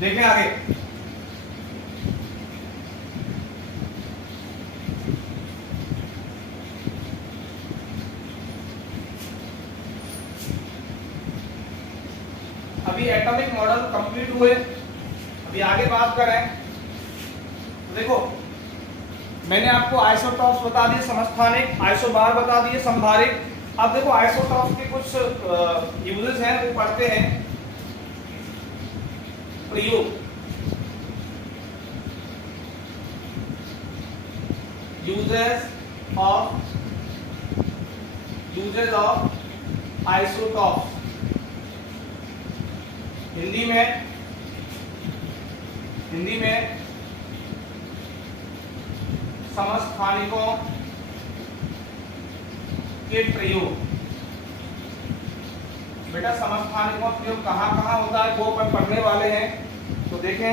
देखें आगे। अभी एटॉमिक मॉडल कंप्लीट हुए, अभी आगे बात करें तो देखो मैंने आपको आइसोटॉप्स बता दिए, समस्थानिक, आइसोबार बता दिए, संभारित। अब देखो आइसोटॉप्स के कुछ यूजेस हैं वो पढ़ते हैं। प्रयोग, यूजेस ऑफ आइसोटॉप्स, हिंदी में समस्थानिकों के प्रयोग। बेटा समस्थानिकों का प्रयोग कहां कहां होता है वो अपन पढ़ने वाले हैं, तो देखें।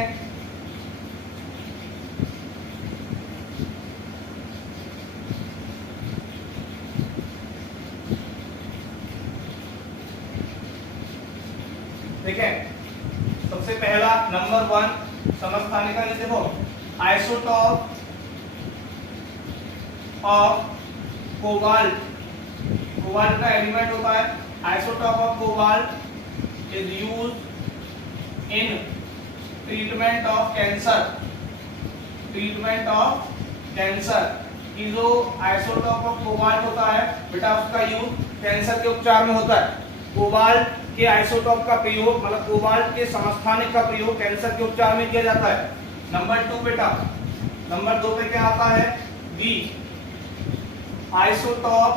देखें सबसे पहला नंबर 1 समस्थानिका, जैसे देखो आइसोटॉप ऑफ कोबाल्ट, कोबाल्ट का एलिमेंट होता है। Isotope of cobalt is used in treatment of cancer, treatment of cancer की जो आइसोटॉप ऑफ कोबाल्ट होता है बेटा उसका यूज कैंसर के उपचार में होता है। कोबाल्ट के आइसोटॉप का प्रयोग मतलब कोबाल्ट के समस्थानिक का प्रयोग कैंसर के उपचार में किया जाता है। नंबर 2 बेटा, नंबर 2 पे क्या आता है? B, isotope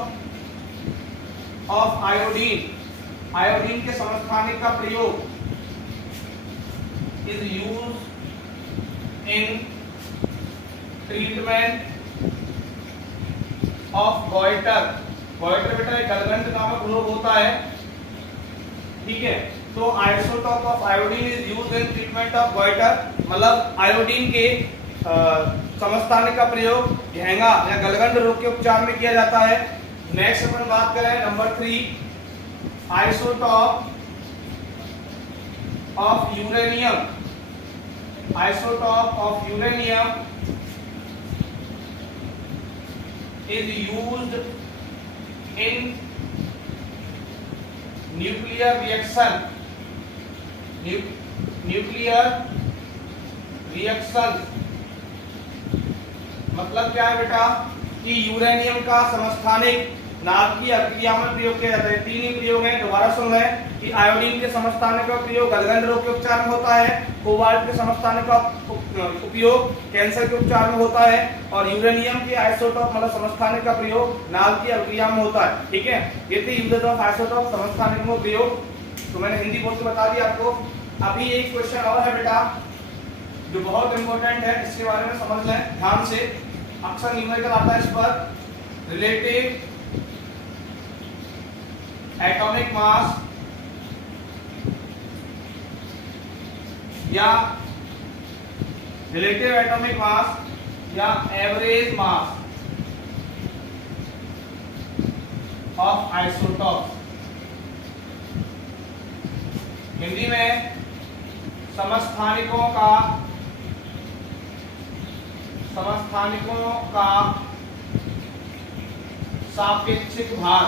of iodine, iodine के समस्थानिक का प्रयोग is used in treatment of goiter. Goiter बेटा एक गलगंड नामक रोग होता है, ठीक है। तो isotope of iodine is used in treatment of goitre, मतलब आयोडीन के समस्थानिक का प्रयोग घेंगा या गलगंड रोग के उपचार में किया जाता है। नेक्स्ट अपन बात करें number 3, isotope of uranium, isotope of uranium is used in nuclear reaction, nuclear reaction मतलब क्या है बेटा कि यूरेनियम का समस्थानिक नाभिकीय अभिक्रिया में प्रयोग किया जाता है। 3 ही प्रयोग हैं, दोबारा सुन रहे हैं कि आयोडीन के समस्थानिक का प्रयोग गलगंड रोग के उपचार में होता है, कोबाल्ट के समस्थानिक का उपयोग कैंसर के उपचार में होता है, और यूरेनियम के आइसोटॉप मतलब समस्थानिक का प्रयोग नाभिकीय अभिक्रिया में होता है। ठीक है, ये थे यूजेस ऑफ आइसोटॉप, समस्थानिक में प्रयोग। तो मैंने हिंदी बोल के बता दिया आपको। अभी एक क्वेश्चन और है बेटा जो बहुत इंपॉर्टेंट है, इसके बारे में समझ लें ध्यान से। अक्सर न्यूमेरिकल आता है इस पर, रिलेटिव एटॉमिक मास या रिलेटिव एटॉमिक मास या average mass of isotope. Hindi में समस्थानिकों का सापेक्षिक भार।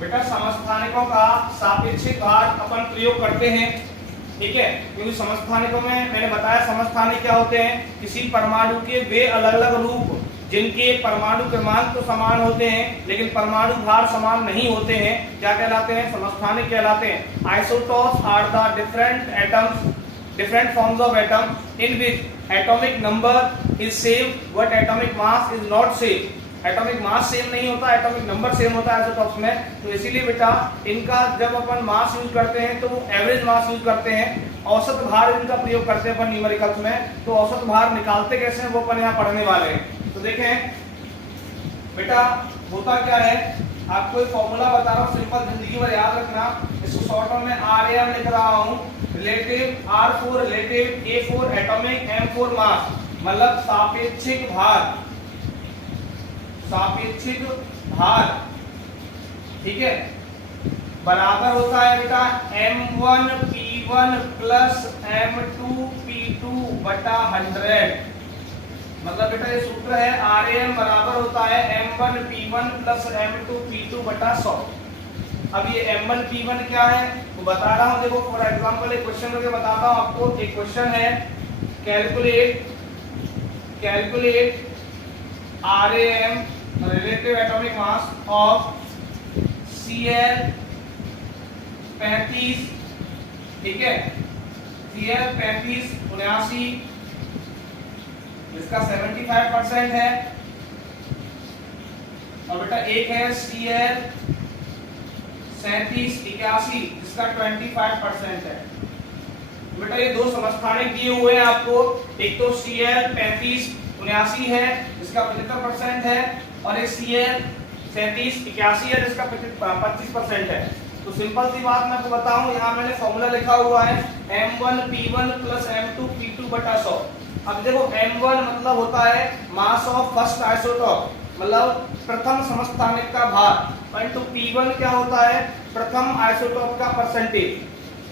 बेटा समस्थानिकों का सापेक्षिक भार अपन प्रयोग करते हैं, ठीक है, क्योंकि समस्थानिकों में मैंने बताया समस्थानिक क्या होते हैं, किसी परमाणु के वे अलग अलग रूप जिनके परमाणु क्रमांक तो समान होते हैं लेकिन परमाणु भार समान नहीं होते हैं, क्या कहलाते हैं? समस्थानिक कहलाते हैं। Isotopes are the different atoms, different forms of atom in which atomic number is same but atomic mass is not same. Atomic mass same नहीं होता, एटॉमिक नंबर सेम होता है आइसोटॉप्स में। तो इसीलिए बेटा इनका जब अपन मास यूज करते हैं तो वो एवरेज मास यूज करते हैं, औसत भार इनका प्रयोग करते हैं अपन न्यूमेरिकल्स में। तो औसत भार निकालते कैसे हैं वो अपन यहाँ पढ़ने वाले हैं। तो देखें बेटा होता क्या है, आपको एक फॉर्मूला बता रहा हूँ, सिंपल जिंदगी भर याद रखना। इसको शॉर्ट में मैं RAM लिख रहा हूँ, relative R4 relative, A4 atomic, M4 मास, मतलब सापेक्षिक भार, सापेक्षिक भार, ठीक है। बराबर होता है बेटा M1P1 प्लस M2P2 बटा 100। मतलब बेटा ये सूत्र है RAM बराबर होता है M1P1 प्लस M2P2 बटा 100। अब ये M1P1 क्या है तो बता रहा हूं, देखो फॉर एग्जांपल एक क्वेश्चन करके बताता हूं आपको। एक क्वेश्चन है calculate RAM relative atomic mass of Cl35, ठीक है, Cl35 79 इसका 75% है, और बेटा एक है Cl37 81 इसका 25% है। बेटा ये दो समस्थानिक दिए हुए हैं आपको, एक तो Cl35 79 है इसका 75% है, और एक Cl37 81 है जिसका 25% है। तो सिंपल सी बात मैं आपको बताऊं, यहाँ मैंने फॉर्मूला लिखा हुआ है M1P1 प्लस M2P2 बटा 100। अब देखो M1 मतलब होता है मास ऑफ फर्स्ट आइसोटॉप, मतलब प्रथम समस्थानिक का भार, इनटू P1 क्या होता है प्रथम आइसोटॉप का परसेंटेज,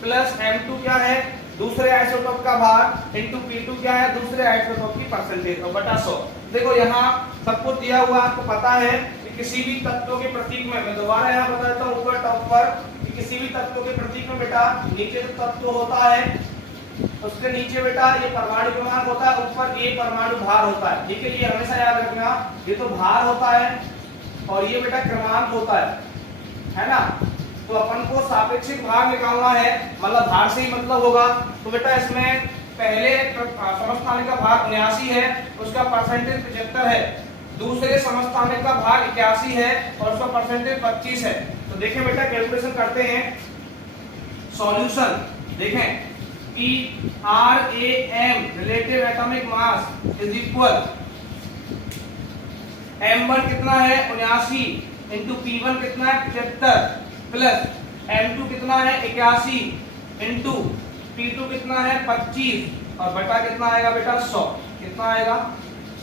प्लस M2 क्या है दूसरे आइसोटॉप का भार, इनटू P2 क्या है दूसरे आइसोटॉप की परसेंटेज, और बटा 100। देखो यहाँ सब कुछ दिया हुआ आपको पता है कि किसी भी तत्व के प्रतीक में, मैं दोबारा यहाँ बता देता हूँ ऊपर टॉप पर, कि किसी भी तत्व के प्रतीक में बेटा नीचे जो तत्व होता है उसके नीचे बेटा ये परमाणु क्रमांक होता है, ऊपर ये परमाणु भार होता है, ठीक है। ये हमेशा याद रखना, ये तो भार होता है और ये बेटा क्रमांक होता है ना। तो अपन को सापेक्षिक भार निकालना है, मतलब भार से ही मतलब होगा। तो बेटा इसमें पहले समस्थानिक का भार 79 है, उसका परसेंटेज 75 है, दूसरे समस्थानिक का भार 81 है और उसका परसेंटेज 25 है। तो देखें बेटा कैलकुलेशन करते हैं, सॉल्यूशन देखें कि RAM relative atomic mass is equal M1 कितना है 79 इंटू P1 कितना है 75 प्लस M2 कितना है 81 इंटू P2 कितना है 25 और बटा कितना आएगा बेटा 100। कितना आएगा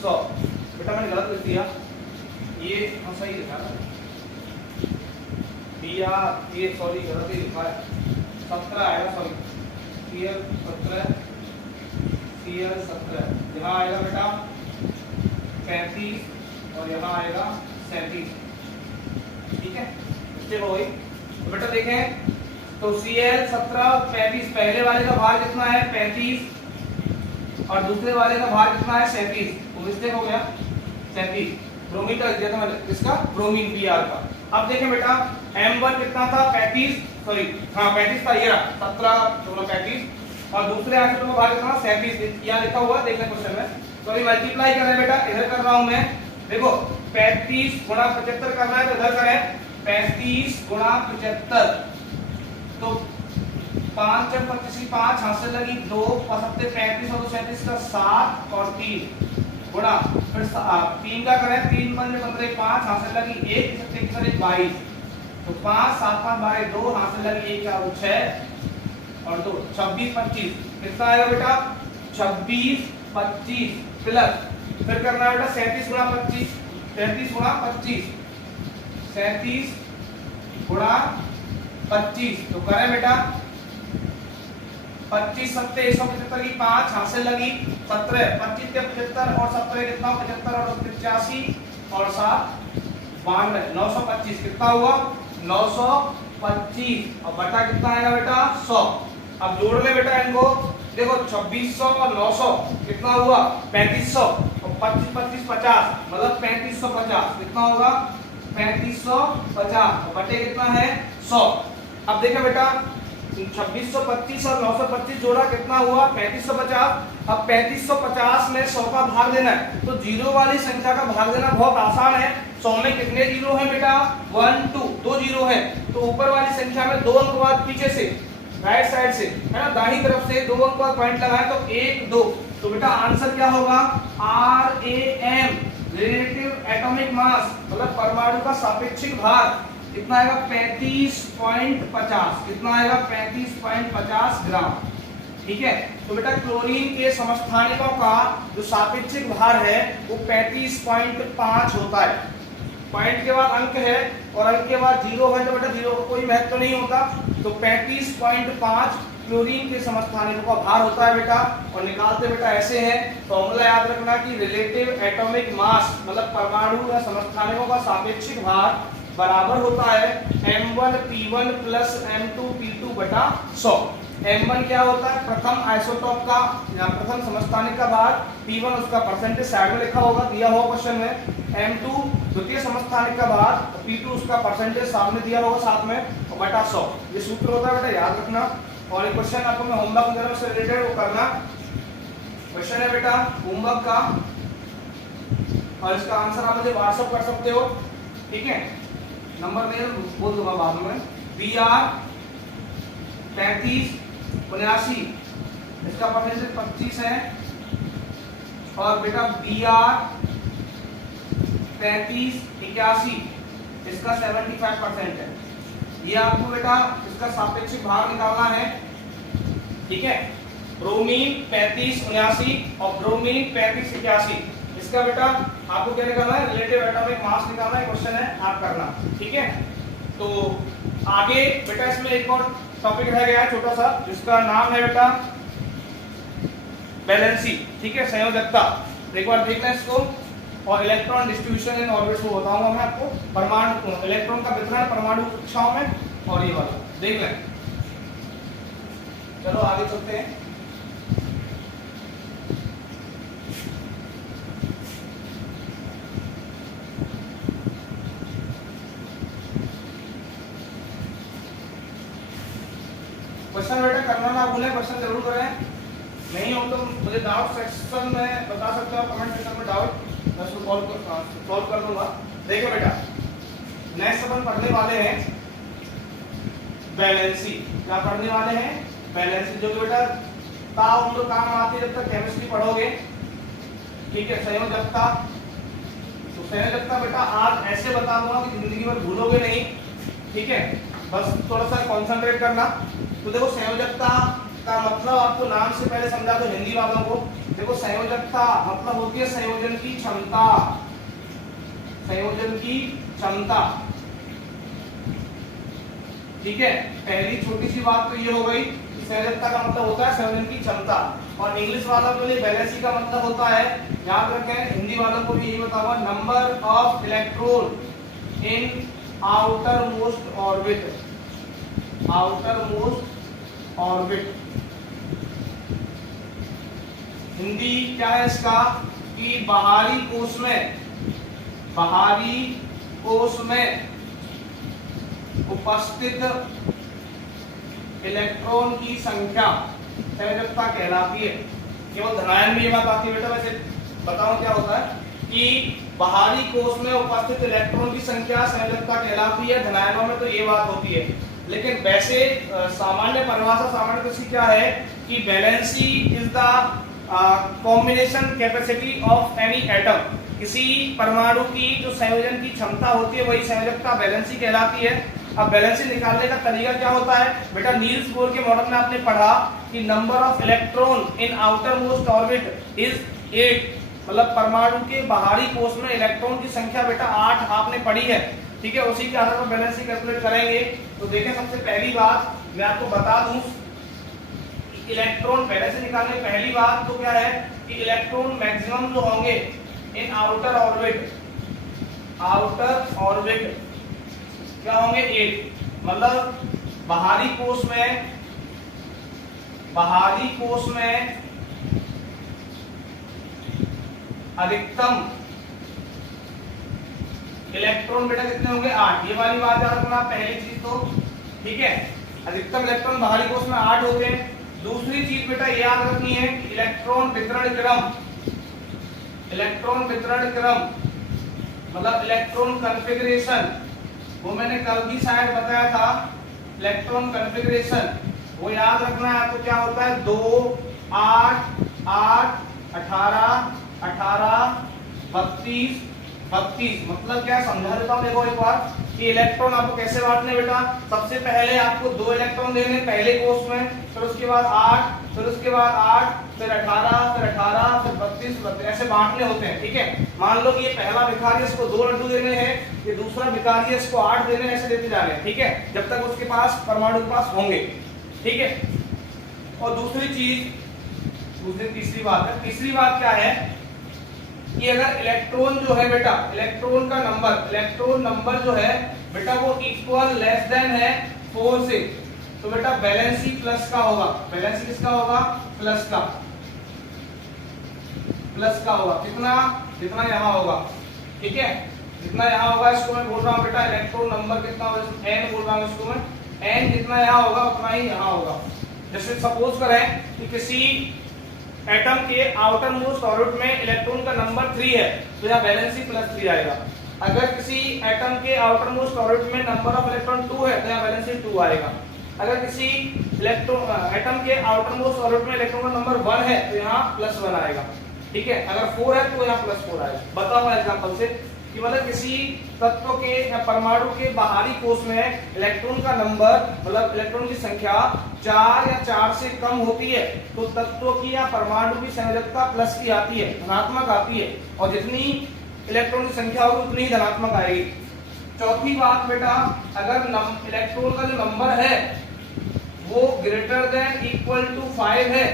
100। बेटा मैंने गलत लिख दिया, ये सही लिखा था दिया, ये सॉरी गलत ही लिखा है, 17 आएगा, सॉरी Cl17 यहाँ आएगा बेटा 35 और यहाँ आएगा 37, ठीक है। हो गई। तो बेटा देखें तो Cl17 35, पहले वाले का भार कितना है 35 और दूसरे वाले का भार कितना है 37, तो मिस्टेक हो गया 37, ब्रोमीन का दिया था मैंने, इसका ब्रोमीन Br का। अब देखें बेटा M1 कितना था 35, सॉरी हाँ 35 था, ये 17 और दूसरे आंसर का भार कितना 37, यहाँ लिखा हुआ देख लें क्वेश्चन में। तो अभी मल्टीप्लाई कर रहे हैं बेटा, इधर कर रहा हूं मैं, देखो 35 गुणा 75 करना है तो इधर करें 35 गुणा 75, तो 5 जब 25 5 हाथ से लगी 2 पचहत्तर 35 और 37 का 7 और 3 गुणा, फिर 3 का करें 3 पंजे 15 5 हाथ से लगी 1 37 22, तो 5 7 5 12 2 हाथ से लगी 1 क्या 6 और 2 26 25, कितना आएगा बेटा 26 25 प्लस, फिर करना है बेटा 37 गुणा 25 37 गुणा 25 37 गुणा 25, तो करें बेटा 25 7 175 की 5 हाथ से लगी 17 25 के 75 और 17 कितना 75 और 85 और 7 92 925, कितना हुआ 925 और बटा कितना आएगा बेटा 100। अब जोड़ ले बेटा इनको, देखो 2600 और 900 कितना हुआ 3500 और 25 25 50 मतलब 3550, कितना होगा 3550 बटे कितना है 100। अब देखो बेटा 2625 और 925 जोड़ा कितना हुआ 3550। अब 3550 में 100 का भाग देना है, तो जीरो वाली संख्या का भाग देना बहुत आसान है। 100 में कितने जीरो हैं बेटा 1 2 दो जीरो है, तो ऊपर वाली संख्या में 2 अंक बाद पीछे से राइट साइड से है ना, दाहिनी तरफ से 2 अंक बाद पॉइंट लगाए तो 1 2, तो बेटा आंसर क्या होगा RAM रिलेटिव एटॉमिक मास मतलब परमाणु का सापेक्षिक भार कितना आएगा 35.50, कितना आएगा 35.50 ग्राम, ठीक है। तो बेटा क्लोरीन के समस्थानिकों का जो सापेक्षिक भार है वो 35.5 होता है, पॉइंट के बाद अंक है और अंक के बाद 0 है तो बेटा 0 का कोई महत्व नहीं होता। तो 35.5 क्लोरीन के समस्थानिकों का भार होता है बेटा। और निकालते बेटा ऐसे हैं, फॉर्मूला याद रखना कि रिलेटिव एटॉमिक मास मतलब परमाणु या समस्थानिकों का सापेक्षिक भार बराबर होता है m1p1 प्लस m2p2 बटा 100। m1 क्या होता है, प्रथम आइसोटोप का या प्रथम समस्थानिक का भार, p1 उसका परसेंटेज साइड में लिखा होगा, दिया होगा क्वेश्चन में, m2 द्वितीय समस्थानिक का भार, p2 उसका परसेंटेज सामने दिया होगा साथ में, और बटा 100। ये सूत्र होता है बेटा, याद रखना। और एक क्वेश्चन आपको मैं होमवर्क वगैरह से रिलेटेड वो करना क्वेश्चन है बेटा होमवर्क का, और इसका आंसर आप मुझे व्हाट्सएप कर सकते हो, ठीक है। नंबर में बोल दूंगा बाद में। BR 3579 इसका परसेंटेज 25 है, और बेटा BR 3581 इसका 75% है। ये आपको बेटा इसका सापेक्षिक भार निकालना है, ठीक है। ब्रोमीन 3579 और ब्रोमीन 3581 इसका बेटा आपको क्या निकालना है, रिलेटिव एटॉमिक मास निकालना है, क्वेश्चन है आप करना, ठीक है। तो आगे बेटा इसमें एक और टॉपिक रह गया है छोटा सा, जिसका नाम है बेटा बैलेंसी, ठीक है, संयोजकता। तो एक बार देखना इसको, और इलेक्ट्रॉन डिस्ट्रीब्यूशन इन ऑर्बिट को बताऊंगा मैं आपको, परमाणु इलेक्ट्रॉन का वितरण परमाणु कक्षाओं में, और ये वाला देख लें। चलो आगे चलते हैं। क्वेश्चन बेटा करना ना भूलें, क्वेश्चन जरूर करें। नहीं हो तो मुझे डाउट सेक्शन में बता सकते हो, कमेंट सेक्शन में डाउट मैं उसको सॉल्व कर दूंगा। देखो बेटा नेक्स्ट अपन पढ़ने वाले हैं बैलेंसी। क्या पढ़ने वाले हैं, बैलेंसी, जो कि बेटा ताउम्र काम आती है जब तक केमिस्ट्री पढ़ोगे, ठीक है। संयोजकता, तो संयोजकता बेटा आज ऐसे बता दूंगा कि जिंदगी भर भूलोगे नहीं, ठीक है, बस थोड़ा सा कंसंट्रेट करना। तो देखो संयोजकता का मतलब आपको नाम से पहले समझा दो हिंदी वालों को। देखो संयोजकता मतलब होती है संयोजन की क्षमता, संयोजन की क्षमता, ठीक है। पहली छोटी सी बात तो ये हो गई, संयोजकता का मतलब होता है संयोजन की क्षमता। और इंग्लिश वालों के लिए बैलेंसी का मतलब होता है, याद रखें, हिंदी वालों को भी यही बताऊंगा, number of electron in outer most orbit, outer most orbit. Hindi क्या है इसका कि बाहरी कोश में, बाहरी कोश में उपस्थित इलेक्ट्रॉन की संख्या संयोजकता कहलाती है। केवल धनायन में ये बात आती है बेटा, वैसे बताऊं क्या होता है कि बाहरी कोश में उपस्थित इलेक्ट्रॉन की संख्या संयोजकता कहलाती है, धनायनों में तो ये बात होती है। लेकिन वैसे सामान्य परिभाषा सामान्य तो इसकी क्या है कि valency is the combination capacity of any atom. किसी परमाणु की जो संयोजन की क्षमता होती है वही संयोजकता बैलेंसी कहलाती है। अब बैलेंसी निकालने का तरीका क्या होता है बेटा, नील्स बोर के मॉडल में आपने पढ़ा कि number of electron in outer most orbit is 8, मतलब परमाणु के बाहरी कोश में इलेक्ट्रॉन की संख्या बेटा 8 आपने पढ़ी है, ठीक है। उसी के आधार पर बैलेंसी कैलकुलेट करेंगे। तो देखें, सबसे पहली बात मैं आपको बता दूं, इलेक्ट्रॉन बैलेंसी निकालने पहली बात तो क्या है कि इलेक्ट्रॉन मैक्सिमम जो होंगे इन आउटर ऑर्बिट, आउटर ऑर्बिट क्या होंगे 8, मतलब बाहरी कोश में, बाहरी कोश में अधिकतम इलेक्ट्रॉन बेटा कितने होंगे 8। ये वाली बात याद रखना पहली चीज तो, ठीक है। अधिकतम इलेक्ट्रॉन बाहरी कोश में 8 होते हैं। दूसरी चीज बेटा ये याद रखनी है कि इलेक्ट्रॉन वितरण क्रम, इलेक्ट्रॉन वितरण क्रम मतलब इलेक्ट्रॉन कॉन्फ़िगरेशन, वो मैंने कल भी शायद बताया था, इलेक्ट्रॉन कॉन्फ़िगरेशन वो याद रखना है आपको। क्या होता है 2 8 8 18 18 32 32, मतलब क्या समझा देता हूं। देखो एक बार कि इलेक्ट्रॉन आपको कैसे बांटने बेटा, सबसे पहले आपको 2 इलेक्ट्रॉन देने पहले कोष में, फिर उसके बाद 8 फिर उसके बाद 8, फिर 18, फिर 18, फिर 32, 32 ऐसे बांटने होते हैं। ठीक है, मान लो कि ये पहला भिखारी है, इसको 2 लड्डू देने हैं, ये दूसरा भिखारी है, इसको 8 देने हैं, ऐसे देते जा रहे हैं। ठीक है, जब तक उसके पास परमाणु के पास होंगे। ठीक है, और तीसरी बात है, तीसरी बात क्या है कि अगर इलेक्ट्रॉन जो है बेटा, इलेक्ट्रॉन नंबर जो है बेटा वो इक्वल लेस देन है 4 से, तो बेटा वैलेंसी प्लस का होगा। वैलेंसी किसका होगा? प्लस का होगा। कितना? जितना यहाँ होगा। ठीक है, जितना यहाँ होगा इसको मैं बोल रहा हूँ बेटा इलेक्ट्रॉन नंबर कितना होगा, n बोल रहा हूँ इसको मैं, n जितना यहाँ होगा उतना ही यहाँ होगा। जैसे सपोज करें कि किसी एटम के आउटर मोस्ट ऑर्बिट में इलेक्ट्रॉन का नंबर 3 है, तो यहाँ वैलेंसी +3 आएगा। अगर किसी एटम के आउटर मोस्ट ऑर्बिट में नंबर ऑफ इलेक्ट्रॉन 2 है, तो यहाँ वैलेंसी 2 आएगा। अगर किसी एटम के आउटर मोस्ट ऑर्बिट में इलेक्ट्रॉन का नंबर 1 है, तो यहाँ +1 आएगा। ठीक है, अगर 4 है तो यहाँ +4 आएगा। बताओ एग्जांपल से कि मतलब किसी तत्व के या परमाणु के बाहरी कोश में इलेक्ट्रॉन का नंबर, मतलब इलेक्ट्रॉन की संख्या 4 या 4 से कम होती है, तो तत्व की या परमाणु की संयोजकता प्लस की आती है, धनात्मक आती है, और जितनी इलेक्ट्रॉन की संख्या होगी उतनी ही धनात्मक आएगी। चौथी बात बेटा, अगर इलेक्ट्रॉन का जो नंबर है वो ग्रेटर देन इक्वल टू 5 है,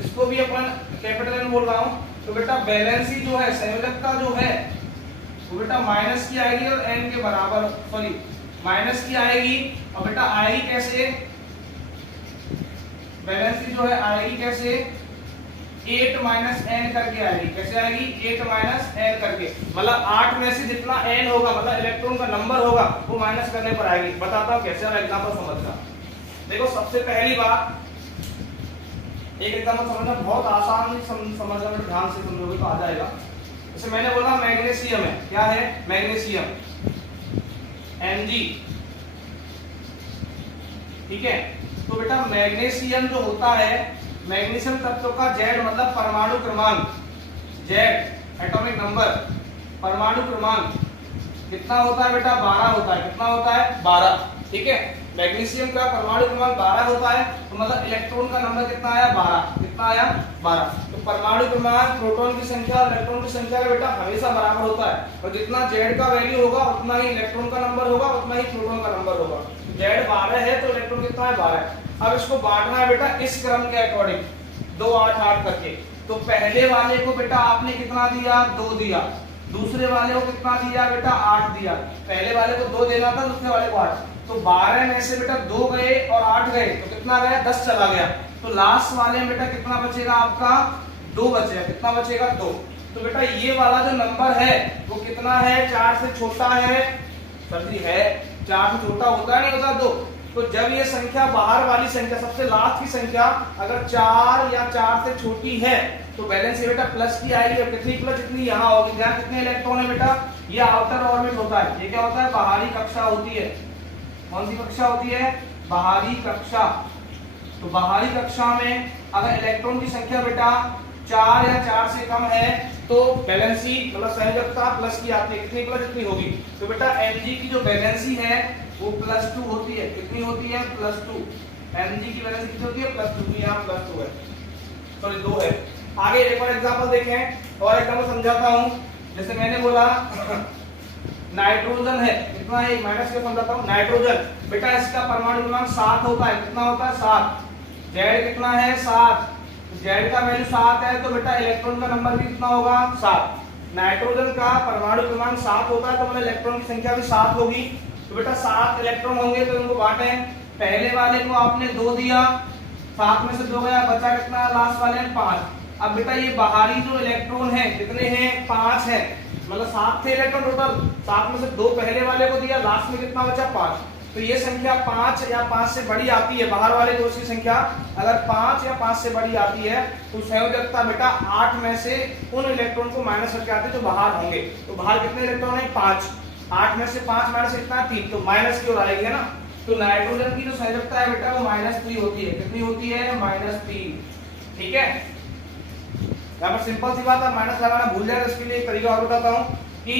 इसको भी अपन कैपिटल N बोल रहा हूं, तो बेटा वैलेंसी जो है, संयोजकता जो है वो बेटा माइनस की आएगी और n के बराबर, सॉरी माइनस की आएगी। और बेटा आएगी कैसे? वैलेंसी जो है आएगी कैसे? 8 n करके आएगी। कैसे आएगी? 8 n करके, मतलब 8 में से जितना n होगा, मतलब इलेक्ट्रॉन का नंबर होगा, वो माइनस करने पर आएगी। बताता हूँ कैसे, एग्जांपल समझना। देखो सबसे पहली बात, एक एग्जांपल समझना, बहुत आसान समझना, ध्यान से समझोगे तो आ जाएगा। जैसे मैंने बोला मैग्नीशियम है, क्या है? Magnesium, Mg। ठीक है, तो बेटा मैग्नीशियम जो होता है, मैग्नीशियम तत्व का Z मतलब परमाणु क्रमांक, Z एटॉमिक नंबर, परमाणु क्रमांक कितना होता है बेटा? 12 होता है। कितना होता है? 12। ठीक है, मैग्नीशियम का परमाणु क्रमांक 12 होता है, तो मतलब इलेक्ट्रॉन का नंबर कितना आया? 12। कितना आया? 12। तो परमाणु क्रमांक प्रोटॉन की संख्या और इलेक्ट्रॉन की संख्या का बेटा हमेशा बराबर होता है, और जितना Z का वैल्यू होगा उतना ही इलेक्ट्रॉन का नंबर होगा, उतना ही प्रोटॉन का नंबर होगा। Z 12 है तो इलेक्ट्रॉन कितना है? 12। अब इसको बांटना है बेटा इस क्रम के अकॉर्डिंग, 2 8 8 करके। तो पहले वाले को बेटा आपने कितना दिया? 2 दिया। दूसरे वाले को कितना दिया बेटा? 8 दिया। पहले वाले को 2 देना था, दूसरे वाले को 8। तो 12 में से बेटा 2 गए और 8 गए, तो कितना गया? 10 चला गया। तो लास्ट वाले में बेटा कितना बचेगा आपका? 2 बचेगा। कितना बचेगा? 2। तो बेटा ये वाला जो नंबर है वो कितना है? 4 से छोटा है? सर जी है, 4 से छोटा होता नहीं होता 2। तो जब ये संख्या, बाहर वाली संख्या, सबसे लास्ट की संख्या अगर 4 या 4 से छोटी है, तो बैलेंस बेटा प्लस की आएगी। और कितनी प्लस? जितनी यहाँ होगी। यहाँ कितने इलेक्ट्रॉन है बेटा? ये आउटर ऑर्बिट होता है। ये क्या होता है? बाहरी कक्षा होती है। कौन सी कक्षा होती है? बाहरी कक्षा। तो बाहरी कक्षा में अगर इलेक्ट्रॉन की संख्या बेटा 4 या 4 से कम है, तो बैलेंसी मतलब संयोजकता प्लस की आती है। कितनी प्लस? जितनी होगी। तो बेटा Mg की जो बैलेंसी है वो +2 होती है। कितनी होती है? +2। Mg की बैलेंसी कितनी होती है? +2। यहाँ +2 है, सॉरी 2 है। आगे एक और एग्जांपल देखें, और एग्जांपल समझाता हूं। जैसे मैंने बोला नाइट्रोजन है, कितना है? माइनस के समझाता हूं। नाइट्रोजन बेटा इसका परमाणु क्रमांक 7 होता है। कितना होता है? 7। Z कितना है? 7। Z का वैल्यू 7 है, तो बेटा इलेक्ट्रॉन का नंबर भी कितना होगा? 7। नाइट्रोजन का परमाणु क्रमांक 7 होता है, तो मतलब इलेक्ट्रॉन की संख्या भी 7 होगी। तो बेटा 7 इलेक्ट्रॉन होंगे, तो इनको बांटें। पहले वाले को आपने 2 दिया, 7 में से 2 गया, बचा कितना? लास्ट वाले में 5। अब बेटा ये बाहरी जो इलेक्ट्रॉन है कितने हैं? 5 है, मतलब 7 थे इलेक्ट्रॉन टोटल। 7 में से 2 पहले वाले को दिया, लास्ट में कितना बचा? 5। तो ये संख्या 5 या 5 से बड़ी आती है, बाहर वाले दोष की संख्या अगर 5 या 5 से बड़ी आती है, तो संयोजकता बेटा 8 में से उन इलेक्ट्रॉन को माइनस करके आती है जो बाहर होंगे। तो बाहर कितने इलेक्ट्रॉन है? 5। 8 में से 5 माइनस कितना? 3। तो माइनस की ओर आएगी, है ना। तो नाइट्रोजन की जो संयोजकता है बेटा वो -3 होती है। कितनी होती है? -3। ठीक है, यहाँ पर सिंपल सी बात है, माइनस लगाना भूल जाए, इसके लिए एक तरीका और बताता हूँ कि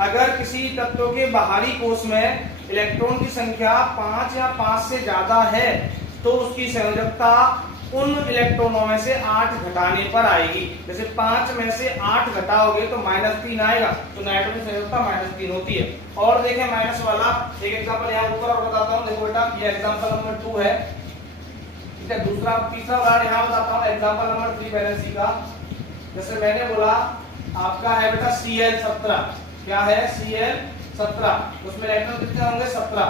अगर किसी तत्व के बाहरी कोश में इलेक्ट्रॉन की संख्या 5 या 5 से ज्यादा है, तो उसकी संयोजकता उन इलेक्ट्रॉनों में से 8 घटाने पर आएगी। जैसे 5 में से 8 घटाओगे तो -3 आएगा, तो नाइट्रोजन की संयोजकता -3 होती है। और देखें माइनस वाला एक एग्जांपल यहाँ ऊपर और बताता हूँ। देखो बेटा ये एग्जांपल नंबर 2 है, ठीक है। दूसरा तीसरा उदाहरण यहाँ बताता हूँ, एग्जांपल नंबर 3 वैलेंसी का। जैसे मैंने बोला आपका है बेटा Cl17, क्या है Cl17, उसमें इलेक्ट्रॉन कितने होंगे 17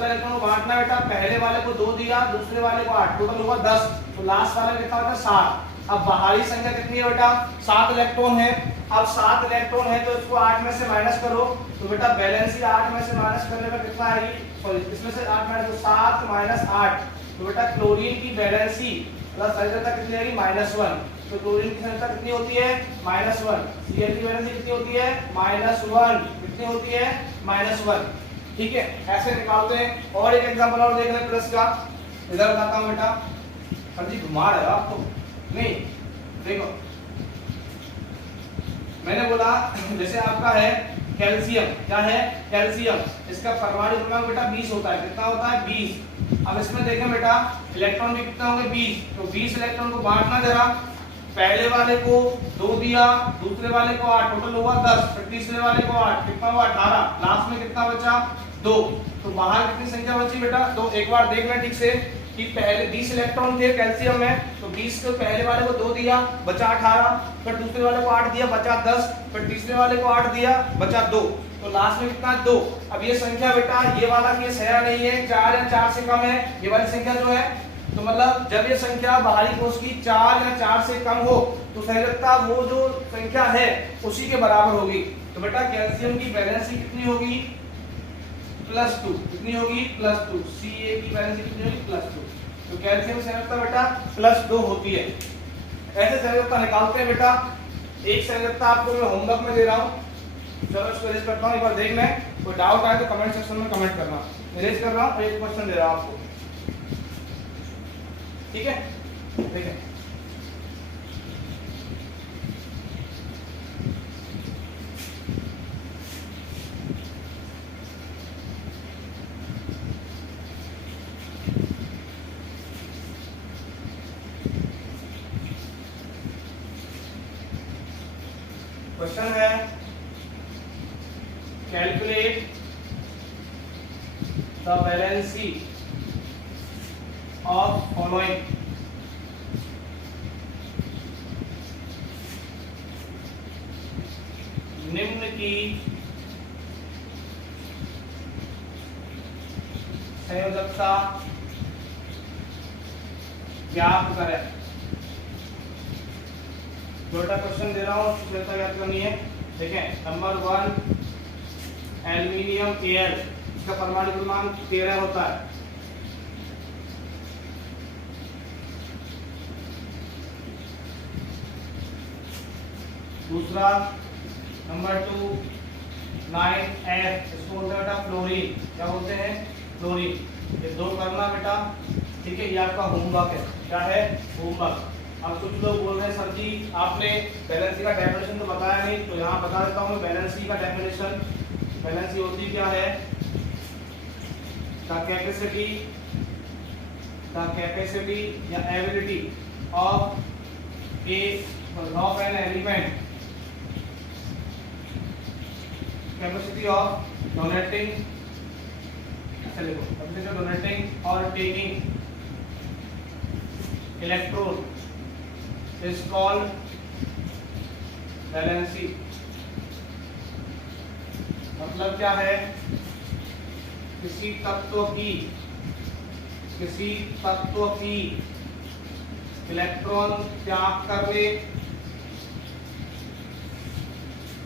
इलेक्ट्रॉन को बांटना बेटा, पहले वाले को 2 दिया, दूसरे वाले को 8, टोटल हुआ 10, तो लास्ट वाले कितना होता है 7। अब बाहरी संख्या कितनी है बेटा 7 इलेक्ट्रॉन है। अब 7 इलेक्ट्रॉन है तो इसको 8 में से माइनस करो, तो बेटा वैलेंसी 8 में से माइनस करने पर कितना आएगी, सॉरी इसमें से 8 माइनस, तो 7 - 8, तो बेटा क्लोरीन की वैलेंसी प्लस संयोजकता कितनी आएगी -1, तो क्लोरीन की संयोजकता कितनी होती है -1, Cl की वैलेंसी कितनी होती है -1, कितनी होती है -1, ठीक है। ऐसे निकालते हैं। और एक एग्जांपल और देख लें प्लस का, इधर बताता हूं बेटा। सर जी घुमा रहे हो आप तो नहीं, देखो मैंने बोला जैसे आपका है कैल्शियम, क्या है कैल्शियम, इसका परमाणु क्रमांक बेटा 20 होता है, कितना होता है 20। अब इसमें देखें बेटा इलेक्ट्रॉन भी कितना होंगे 20, तो 20 इलेक्ट्रॉन को बांटना जरा, पहले वाले को 2 दिया, दूसरे वाले को 8, टोटल हुआ 10, फिर तीसरे वाले को 8, कितना हुआ 18, लास्ट में कितना बचा 2, तो बाहर कितनी संख्या बची बेटा 2। एक बार देख लें ठीक से कि पहले 20 इलेक्ट्रॉन थे कैल्शियम में, तो 20 को पहले वाले को 2 दिया, बचा 18, फिर दूसरे वाले को 8 दिया, बचा 10, फिर तीसरे वाले को 8 दिया, बचा 2, तो लास्ट में कितना 2। अब ये संख्या बेटा ये वाला केस है नहीं है, 4 या 4 से कम है ये वाली संख्या जो है, तो मतलब जब ये संख्या बाहरी कोश की 4 या 4 से कम हो तो संयोजकता वो जो संख्या है उसी के बराबर होगी। तो बेटा कैल्शियम की वैलेंसी कितनी होगी +2, कितनी होगी +2, Ca की वैलेंसी कितनी होगी +2, तो कैल्शियम संयोजकता बेटा +2 होती है। ऐसे संयोजकता निकालते हैं बेटा। एक संयोजकता आपको मैं होमवर्क में दे रहा हूँ, चलो इसको इरेज करता हूँ, एक बार देख लें, कोई डाउट आए तो कमेंट सेक्शन में कमेंट करना। इरेज कर रहा हूँ, एक क्वेश्चन दे रहा हूँ आपको, ठीक है। ठीक है क्वेश्चन है calculate the valency of following, निम्न की संयोजकता ज्ञात करें। छोटा क्वेश्चन दे रहा हूँ, संयोजकता ज्ञात करनी है। देखें नंबर 1 एल्यूमिनियम Al, इसका परमाणु क्रमांक 13 होता है। दूसरा नंबर 2 9F, इसको बोलते हैं बेटा फ्लोरीन, क्या बोलते हैं फ्लोरीन। ये 2 करना बेटा, ठीक है, ये आपका होमवर्क है, क्या है होमवर्क। अब कुछ लोग बोल रहे हैं सर जी आपने वैलेंसी का डेफिनेशन तो बताया नहीं, तो यहाँ बता देता हूँ वैलेंसी का डेफिनेशन। वैलेंसी होती क्या है, द कैपेसिटी या ability of an element, capacity of donating, capacity of donating और taking electron is called valency. मतलब क्या है, किसी तत्व की इलेक्ट्रॉन त्याग करने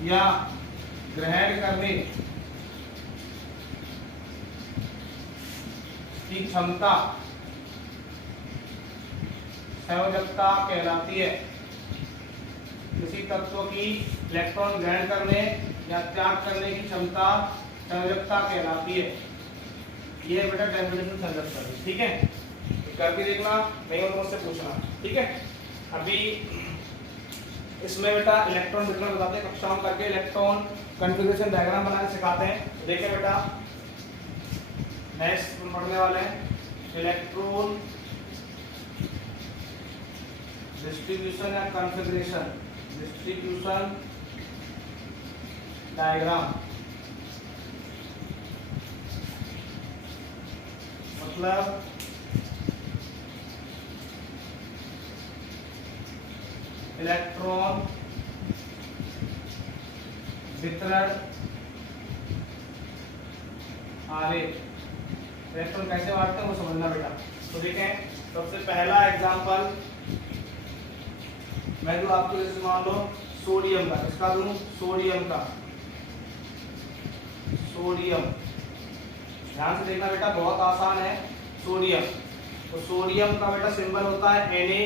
या ग्रहण करने की क्षमता संयोजकता कहलाती है। किसी तत्व की इलेक्ट्रॉन ग्रहण करने या त्याग करने की क्षमता संयोजकता कहलाती है। ये बेटा डेफिनेशन संयोजकता की, ठीक है, करके देखना, नहीं हो तो मुझसे पूछना, ठीक है। अभी इसमें बेटा इलेक्ट्रॉन वितरण बताते हैं, कक्षाओं करके इलेक्ट्रॉन कॉन्फ़िगरेशन डायग्राम बनाने सिखाते हैं। देखिए बेटा नेक्स्ट पढ़ने वाले हैं इलेक्ट्रॉन डिस्ट्रीब्यूशन या कॉन्फ़िगरेशन, डिस्ट्रीब्यूशन डायग्राम मतलब इलेक्ट्रॉन वितरण आरेख। इलेक्ट्रॉन कैसे बांटते हैं वो समझना बेटा। तो देखें सबसे पहला एग्जांपल मैं दूं आपको, जैसे मान लो सोडियम का, इसका दूं सोडियम का, सोडियम ध्यान से देखना बेटा, बहुत आसान है। सोडियम, तो सोडियम का बेटा सिंबल होता है Na,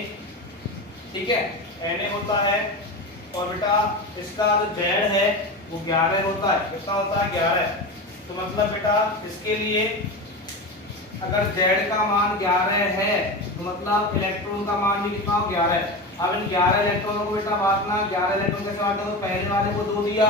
ठीक है, Na होता है। और बेटा इसका जो Z है वो 11 होता है। कितना होता है? 11। तो मतलब बेटा इसके लिए अगर Z का मान 11 है तो मतलब इलेक्ट्रॉन का मान भी कितना हो? 11। अब इन 11 इलेक्ट्रॉनों को बेटा बांटना, 11 इलेक्ट्रॉन कैसे बांटना? तो पहले वाले को 2 दिया,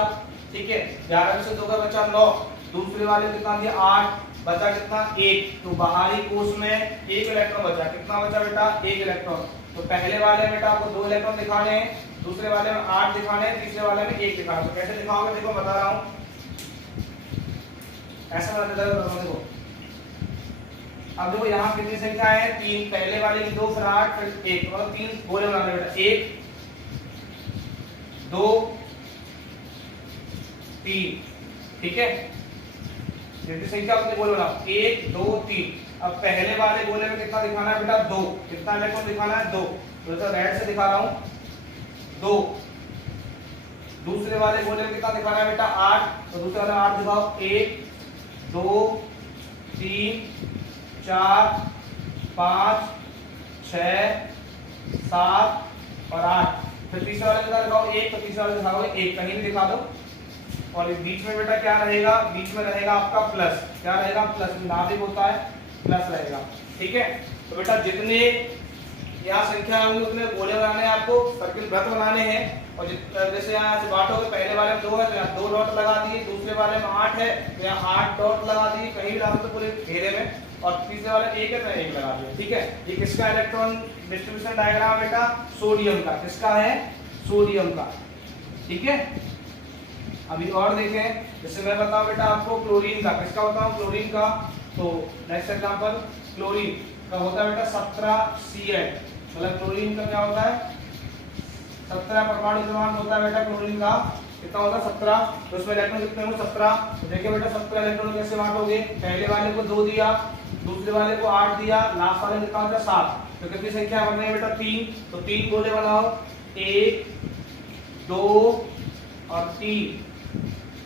ठीक है, 11 में से 2 का बचा 9, दूसरे वाले को कितना दिया? 8, बचा कितना? 1। तो बाहरी कोश में 1 इलेक्ट्रॉन बचा। कितना बचा बेटा? 1 इलेक्ट्रॉन। तो पहले वाले में बेटा आपको 2 इलेक्ट्रॉन दिखाने हैं, दूसरे वाले में 8 दिखाने हैं, तीसरे वाले में 1 दिखाना है। तो कैसे दिखाओगे? देखो बता रहा हूं, ऐसा बता देता हूं, देखो। अब देखो यहाँ कितनी संख्या है? 3। पहले वाले की 2, फिर 8, फिर 1, मतलब 3 गोले बनाने बेटा। 1 2 3, ठीक है, जितनी संख्या उतने गोले बनाओ। 1 2 3। अब पहले वाले गोले में कितना दिखाना है बेटा? 2। कितना इलेक्ट्रॉन दिखाना है? 2। तो रेड से दिखा रहा हूं 2। दूसरे वाले गोले में कितना दिखाना है बेटा? 8। तो दूसरे वाले में 8 दिखाओ। 1 2 3 4 5 6 7 और 8। फिर तीसरे वाले में दिखाओ 1। तो तीसरे वाले दिखाओ 1, कहीं भी दिखा दो। और इस बीच में बेटा क्या रहेगा? बीच में रहेगा आपका प्लस। क्या रहेगा? प्लस। नाभिक होता है, प्लस रहेगा, ठीक है। तो बेटा जितने यहाँ संख्या होंगी उतने गोले बनाने हैं आपको, सर्किल वृत्त बनाने हैं। और जैसे यहाँ से बांटोगे, पहले वाले में 2 है तो यहाँ 2 डॉट लगा दिए, दूसरे वाले में 8 है तो यहाँ 8 डॉट लगा दिए, कहीं भी लगा दो पूरे घेरे में। और तीसरे वाले 1 है तो 1 लगा दिया, ठीक है। ये किसका इलेक्ट्रॉन डिस्ट्रीब्यूशन डायग्राम बेटा? सोडियम का। किसका है? सोडियम का, ठीक है। अभी और देखें, जैसे मैं बताऊं बेटा आपको क्लोरीन का। किसका बताऊं? क्लोरीन का। तो नेक्स्ट एग्जांपल क्लोरीन का होता है बेटा 17Cl। मतलब क्लोरीन का क्या होता है? 17 परमाणु क्रमांक होता है बेटा क्लोरीन का। कितना होता है? 17। तो उसमें इलेक्ट्रॉन कितने होंगे? 17। तो देखिए बेटा 17 इलेक्ट्रॉन कैसे बांटोगे? पहले वाले को 2 दिया, दूसरे वाले को 8 दिया, लास्ट वाले कितना होता है? 7। तो कितनी संख्या बन रही है बेटा? 3। तो 3 गोले बनाओ, 1 2 और 3,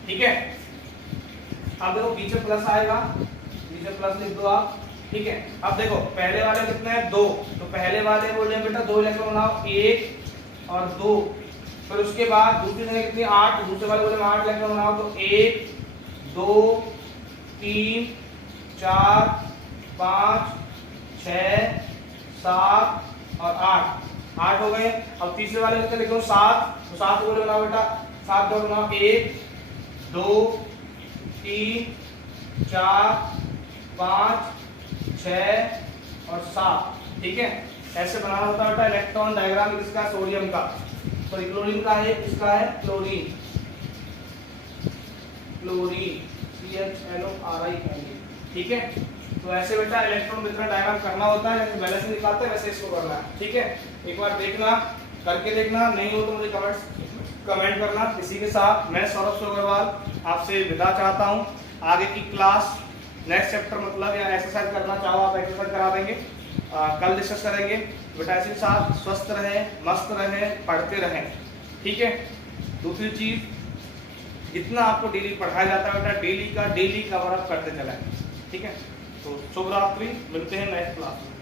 ठीक है। अब देखो पीछे प्लस आएगा, पीछे प्लस लिख दो आप, ठीक है। अब देखो पहले वाले कितने हैं? 2। तो पहले वाले बोले बेटा 2 इलेक्ट्रॉन बनाओ, 1 और 2। फिर उसके बाद दूसरी संख्या कितनी? 8। दूसरे वाले बोले 8 इलेक्ट्रॉन बनाओ, तो 1 2 3 4 5 6 7 और 8 हो गए। अब तीसरे वाले कितने लिखो? 7। तो 7 बोले बनाओ बेटा, 7 डॉट बनाओ, 1 2 3 4 5 6 और 7, ठीक है। ऐसे बनाना होता है बेटा इलेक्ट्रॉन डायग्राम। किसका? सोडियम का। तो क्लोरीन का है, किसका है? क्लोरीन, क्लोरीन CHLORIN, ठीक है। तो ऐसे बेटा इलेक्ट्रॉन वितरण डायग्राम करना होता है, जैसे बैलेंस निकालते हैं वैसे इसको करना है, ठीक है। एक बार देखना, करके देखना, नहीं हो तो मुझे कमेंट करना। इसी के साथ मैं सौरभ सोगरवाल आपसे विदा चाहता हूं। आगे की क्लास नेक्स्ट चैप्टर मतलब या एक्सरसाइज करना चाहो आप एक्सरसाइज करा देंगे, कल डिस्कस करेंगे। बेटा इसी के साथ स्वस्थ रहें, मस्त रहें, पढ़ते रहें, ठीक है। दूसरी चीज, जितना आपको डेली पढ़ाया जाता है बेटा डेली का डेली कवर अप करते चलें, ठीक है। तो शुभ रात्रि, मिलते हैं नेक्स्ट क्लास में।